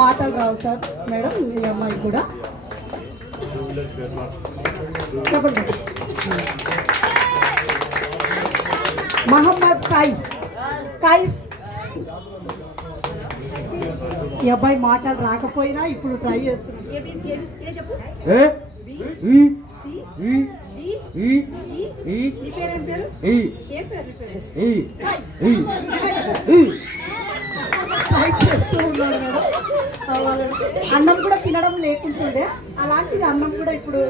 మాటలు రావు sir madam ఈ అమ్మాయి కూడా చెప్పండి. మహమ్మద్ కాయిస్ ఈ అబ్బాయి మాటలు రాకపోయినా ఇప్పుడు ట్రై చేస్తున్నాడు. అన్నం కూడా తినడం లేకుంటుండే, అలాంటిది అన్నం కూడా ఇప్పుడు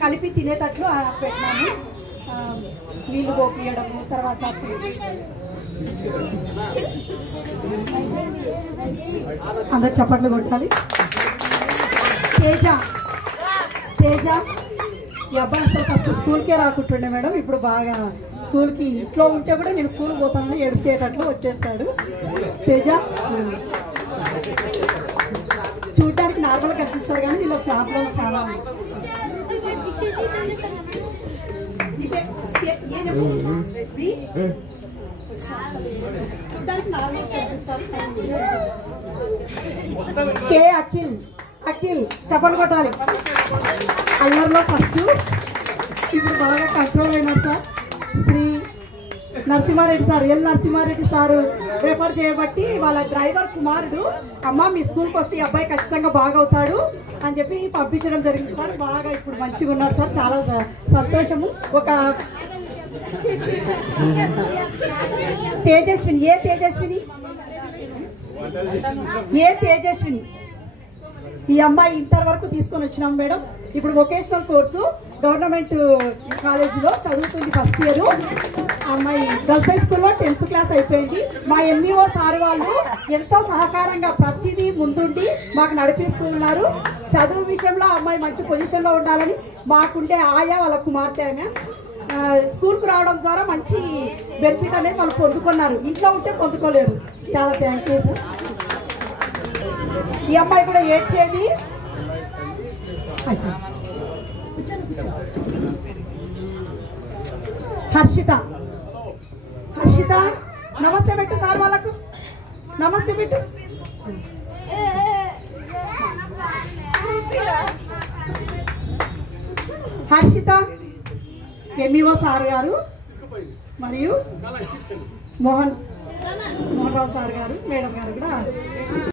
కలిపి తినేటట్లు పెట్టినాము. నీళ్ళు పోపియడము, తర్వాత అందరు చప్పట్లు కొట్టాలి. తేజ ఈ అబ్బాయి అసలు ఫస్ట్ స్కూల్కే రాకుంటుండే మేడం, ఇప్పుడు బాగా స్కూల్కి ఇంట్లో ఉంటే కూడా నేను స్కూల్ పోతానని ఏడ్చేటట్లు వచ్చేస్తాడు. తేజ చూడటానికి నార్మల్గా కనిపిస్తారు కానీ వీళ్ళ ప్రాబ్లం చాలా ఉంది. కే అఖిల్ చెప్పలు కొట్టాలి. అల్లర్లో ఫస్ట్ ఇప్పుడు బాగా కంట్రోల్ అయినారు sir. Shri Narasimha Reddy sir, L Narasimha Reddy sir refer చేయబట్టి వాళ్ళ డ్రైవర్ కుమారుడు అమ్మ మీ స్కూల్కి వస్తే ఈ అబ్బాయి ఖచ్చితంగా బాగా అవుతాడు అని చెప్పి పంపించడం జరిగింది సార్. బాగా ఇప్పుడు మంచిగా ఉన్నారు సార్, చాలా సంతోషము. ఒక తేజస్విని ఈ అమ్మాయి ఇంటర్ వరకు తీసుకొని వచ్చినాం మేడం. ఇప్పుడు వొకేషనల్ కోర్సు గవర్నమెంట్ కాలేజీలో చదువుతుంది, ఫస్ట్ ఇయర్. అమ్మాయి గర్ల్స్ హై స్కూల్లో 10th క్లాస్ అయిపోయింది. మా ఎంఈఓ సార్ వాళ్ళు ఎంతో సహకారంగా ప్రతిదీ ముందుండి మాకు నడిపిస్తున్నారు. చదువు విషయంలో అమ్మాయి మంచి పొజిషన్లో ఉండాలని మాకుండే ఆయా వాళ్ళ కుమార్తె ఆమె స్కూల్కు రావడం ద్వారా మంచి బెనిఫిట్ అనేది వాళ్ళు పొందుకున్నారు. ఇంట్లో ఉంటే పొందుకోలేరు. చాలా థ్యాంక్ యూ సార్. ఈ అమ్మాయి కూడా ఏడ్చేది. హర్షిత నమస్తే పెట్టు సార్ వాళ్ళకు, నమస్తే పెట్టు. హర్షిత ఎంఈఓ సార్ గారు మరియు మోహన్ రావు సార్ గారు, మేడం గారు కూడా